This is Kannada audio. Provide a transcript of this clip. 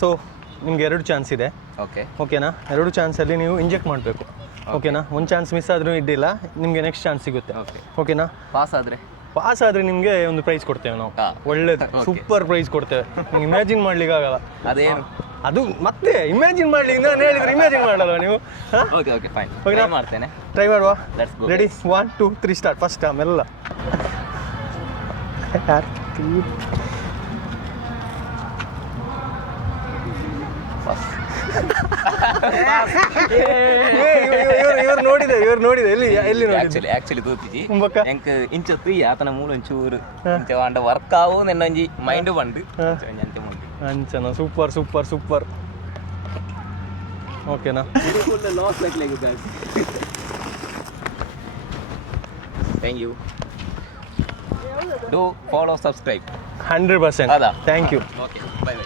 ಸೊ ನಿಮ್ಗೆ 2 ಚಾನ್ಸ್ ಇದೆ. ಓಕೆನಾ? 2 ಚಾನ್ಸಲ್ಲಿ ನೀವು ಇಂಜೆಕ್ಟ್ ಮಾಡಬೇಕು. ಓಕೆನಾ? ಒಂದು ಚಾನ್ಸ್ ಮಿಸ್ ಆದರೂ ಇದ್ದಿಲ್ಲ, ನಿಮಗೆ ನೆಕ್ಸ್ಟ್ ಚಾನ್ಸ್ ಸಿಗುತ್ತೆ. ಓಕೆನಾ? ಪಾಸ್ ಆದರೆ ನಿಮಗೆ ಒಂದು ಪ್ರೈಸ್ ಕೊಡ್ತೇವೆ ನಾವು. ಒಳ್ಳೇದು, ಸೂಪರ್ ಪ್ರೈಸ್ ಕೊಡ್ತೇವೆ. ನಿಮ್ಗೆ ಇಮ್ಯಾಜಿನ್ ಮಾಡ್ಲಿಕ್ಕೆ ಆಗಲ್ಲ. ಅದೇನು ಅದು ಮತ್ತೆ ಇಮ್ಯಾಜಿನ್ ಮಾಡ್ಲಿಕ್ಕೆ ನಾನು ಹೇಳಿದ್ರೆ ಇಮ್ಯಾಜಿನ್ ಮಾಡಲ್ವ ನೀವು? ಟ್ರೈ ಮಾಡುವ. ರೆಡಿ? 1 2 3 ಸ್ಟಾರ್ಟ್. ಫಸ್ಟ್ ಆಮೇಲೆ ಇವ್ರು ನೋಡಿದೆ ಎಲ್ಲಿ ಆಕ್ಚುಲಿ ತೋತಿಜಿ ಎಂಕ್ ಇಂಚತ್ತು ಆತನ ಮೂಲ ಒಂಚೂರು ಅಂಡ ವರ್ಕ್ ಆವು ನೆನ್ನೊಂಜಿ ಮೈಂಡ್ ಬಂದು ಅಂಚನ ಸೂಪರ್. ಓಕೆನಾ? ಲಾಸ್ like thank you. Do follow, subscribe 100%. Thank you. Okay, by.